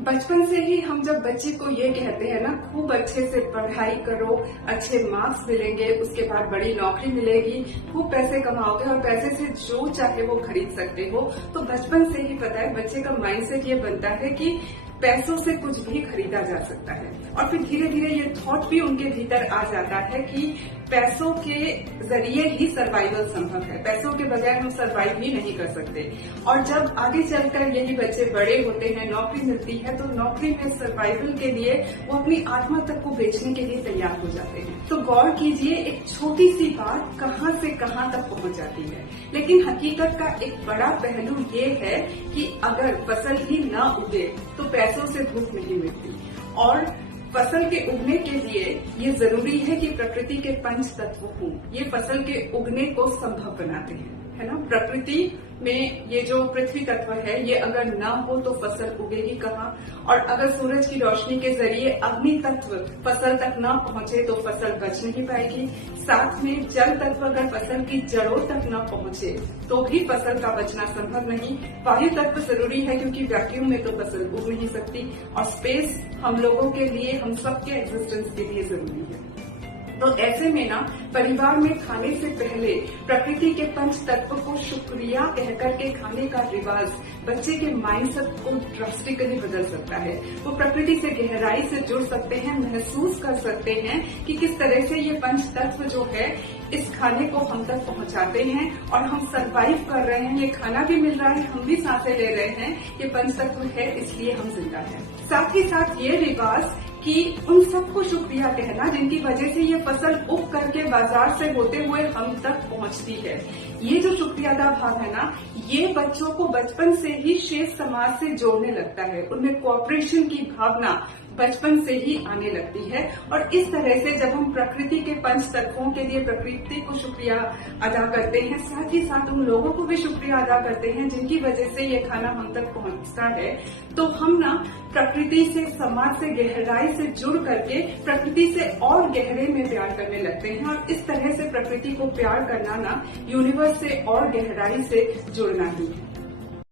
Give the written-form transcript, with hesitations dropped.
बचपन से ही हम जब बच्चे को ये कहते हैं ना, खूब अच्छे से पढ़ाई करो, अच्छे मार्क्स मिलेंगे, उसके बाद बड़ी नौकरी मिलेगी, खूब पैसे कमाओगे और पैसे से जो चाहे वो खरीद सकते हो। तो बचपन से ही पता है बच्चे का माइंडसेट ये बनता है कि पैसों से कुछ भी खरीदा जा सकता है। और फिर धीरे धीरे ये थॉट भी उनके भीतर आ जाता है कि पैसों के जरिए ही सर्वाइवल संभव है, पैसों के बगैर हम सर्वाइव ही नहीं कर सकते। और जब आगे चलकर यही बच्चे बड़े होते हैं, नौकरी मिलती है, तो नौकरी में सर्वाइवल के लिए वो अपनी आत्मा तक को बेचने के लिए तैयार हो जाते हैं। तो गौर कीजिए, एक छोटी सी बात कहां से कहां तक पहुंच जाती है। लेकिन हकीकत का एक बड़ा पहलू ये है कि अगर फसल ही न उगे तो पैसों से भूख नहीं मिलती। और फसल के उगने के लिए ये जरूरी है कि प्रकृति के पंच तत्व हों। ये फसल के उगने को संभव बनाते हैं, है ना। प्रकृति में ये जो पृथ्वी तत्व है, ये अगर न हो तो फसल उगेगी कहाँ। और अगर सूरज की रोशनी के जरिए अग्नि तत्व फसल तक न पहुंचे तो फसल बच नहीं पाएगी। साथ में जल तत्व अगर फसल की जड़ों तक न पहुंचे तो भी फसल का बचना संभव नहीं। वायु तत्व जरूरी है क्योंकि वैक्यूम में तो फसल उग नहीं सकती। और स्पेस हम लोगों के लिए, हम सबके एग्जिस्टेंस के लिए जरूरी है। तो ऐसे में ना, परिवार में खाने से पहले प्रकृति के पंच तत्व को शुक्रिया कहकर के खाने का रिवाज बच्चे के माइंडसेट को ड्रास्टिकली बदल सकता है। वो प्रकृति से गहराई से जुड़ सकते हैं, महसूस कर सकते हैं कि किस तरह से ये पंच तत्व जो है इस खाने को हम तक पहुंचाते हैं और हम सरवाइव कर रहे हैं। ये खाना भी मिल रहा है, हम भी सांसें ले रहे हैं, ये पंच तत्व है इसलिए हम जिंदा हैं। साथ ही साथ ये रिवाज कि उन सबको शुक्रिया कहना जिनकी वजह से ये फसल उग करके बाजार से होते हुए हम तक पहुंचती है। ये जो शुक्रिया का भाव है ना, ये बच्चों को बचपन से ही शेष समाज से जोड़ने लगता है। उनमें कोऑपरेशन की भावना बचपन से ही आने लगती है। और इस तरह से जब हम प्रकृति के पंच तत्वों के लिए प्रकृति को शुक्रिया अदा करते हैं, साथ ही साथ उन लोगों को भी शुक्रिया अदा करते हैं जिनकी वजह से ये खाना हम तक पहुंचता है, तो हम ना प्रकृति से, समाज से गहराई से जुड़ करके प्रकृति से और गहरे में प्यार करने लगते हैं। और इस तरह से प्रकृति को प्यार करना ना यूनिवर्स से और गहराई से जुड़ना ही है।